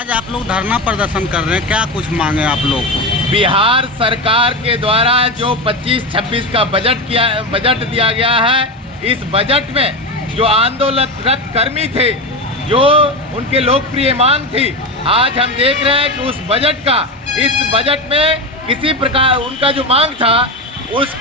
आज आप लोग धरना प्रदर्शन कर रहे हैं, क्या कुछ मांगे आप लोग को? बिहार सरकार के द्वारा जो 25-26 का बजट दिया गया है, इस बजट में जो आंदोलनरत कर्मी थे, जो उनके लोकप्रिय मांग थी, आज हम देख रहे हैं कि इस बजट में किसी प्रकार उनका जो मांग था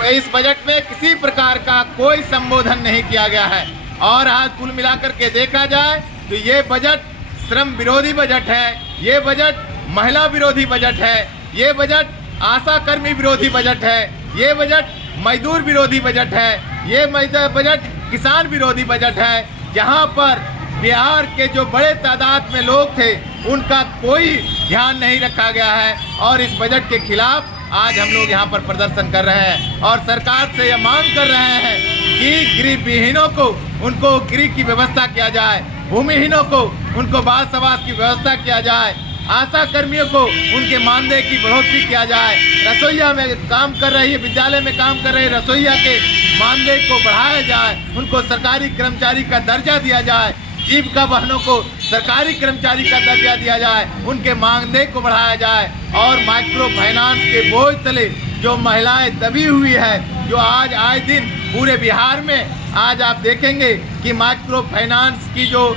इस बजट में किसी प्रकार का कोई संबोधन नहीं किया गया है। और आज कुल मिलाकर के देखा जाए तो ये बजट श्रम विरोधी बजट है, ये बजट महिला विरोधी बजट है, ये बजट आशा कर्मी विरोधी बजट है, ये बजट मजदूर विरोधी बजट है, ये बजट किसान विरोधी बजट है। जहां पर बिहार के जो बड़े तादाद में लोग थे उनका कोई ध्यान नहीं रखा गया है। और इस बजट के खिलाफ आज हम लोग यहाँ पर प्रदर्शन कर रहे हैं और सरकार से यह मांग कर रहे हैं कि गृह विहीनों को उनको गृह की व्यवस्था किया जाए, भूमिहीनों को उनको बास आवास की व्यवस्था किया जाए, आशा कर्मियों को उनके मानदेय की बढ़ोतरी किया जाए, रसोईया में काम कर रही है, विद्यालय में काम कर रहे रसोईया के मानदेय को बढ़ाया जाए, उनको सरकारी कर्मचारी का दर्जा दिया जाए, जीविका बहनों को सरकारी कर्मचारी का दर्जा दिया जाए, उनके मानदेय को बढ़ाया जाए। और माइक्रो फाइनेंस के बोझ तले जो महिलाएं दबी हुई है, जो आज आए दिन पूरे बिहार में आज आप देखेंगे कि माइक्रो फाइनेंस की जो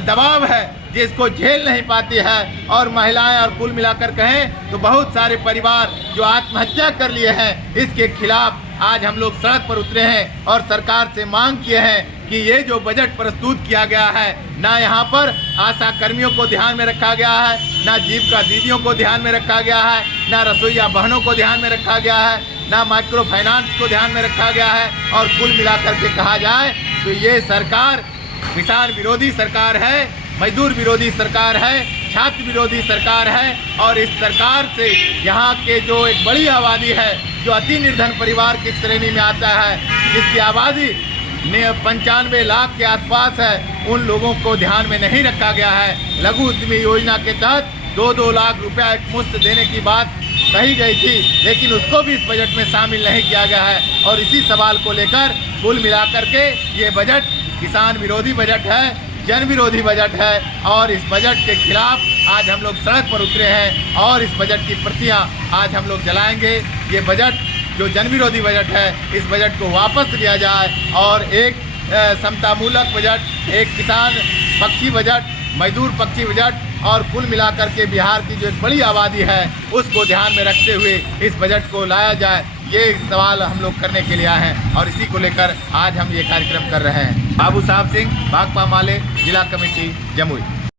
दबाव है जिसको झेल नहीं पाती है, और महिलाएं और कुल मिलाकर कहें तो बहुत सारे परिवार जो आत्महत्या कर लिए हैं, इसके खिलाफ आज हम लोग सड़क पर उतरे हैं और सरकार से मांग किए हैं कि ये जो बजट प्रस्तुत किया गया है, ना यहाँ पर आशा कर्मियों को ध्यान में रखा गया है, ना जीविका दीदियों को ध्यान में रखा गया है, ना रसोईया बहनों को ध्यान में रखा गया है, ना माइक्रो फाइनेंस को ध्यान में रखा गया है। और कुल मिलाकर के कहा जाए तो ये सरकार किसान विरोधी सरकार है, मजदूर विरोधी सरकार है, छात्र विरोधी सरकार है। और इस सरकार से यहाँ के जो एक बड़ी आबादी है, जो अति निर्धन परिवार की श्रेणी में आता है, जिसकी आबादी 95 लाख के आसपास है, उन लोगों को ध्यान में नहीं रखा गया है। लघु उद्यमी योजना के तहत 2-2 लाख रुपया एक मुश्त देने की बात कही गई थी, लेकिन उसको भी इस बजट में शामिल नहीं किया गया है। और इसी सवाल को लेकर कुल मिलाकर के ये बजट किसान विरोधी बजट है, जन विरोधी बजट है। और इस बजट के खिलाफ आज हम लोग सड़क पर उतरे हैं और इस बजट की प्रतियां आज हम लोग जलाएंगे। ये बजट जो जन विरोधी बजट है, इस बजट को वापस लिया जाए और एक समतामूलक बजट, एक किसान पक्षी बजट, मजदूर पक्षी बजट और कुल मिलाकर के बिहार की जो एक बड़ी आबादी है उसको ध्यान में रखते हुए इस बजट को लाया जाए। ये सवाल हम लोग करने के लिए आए हैं और इसी को लेकर आज हम ये कार्यक्रम कर रहे हैं। बाबू साहब सिंह, भाकपा माले, जिला कमेटी, जमुई।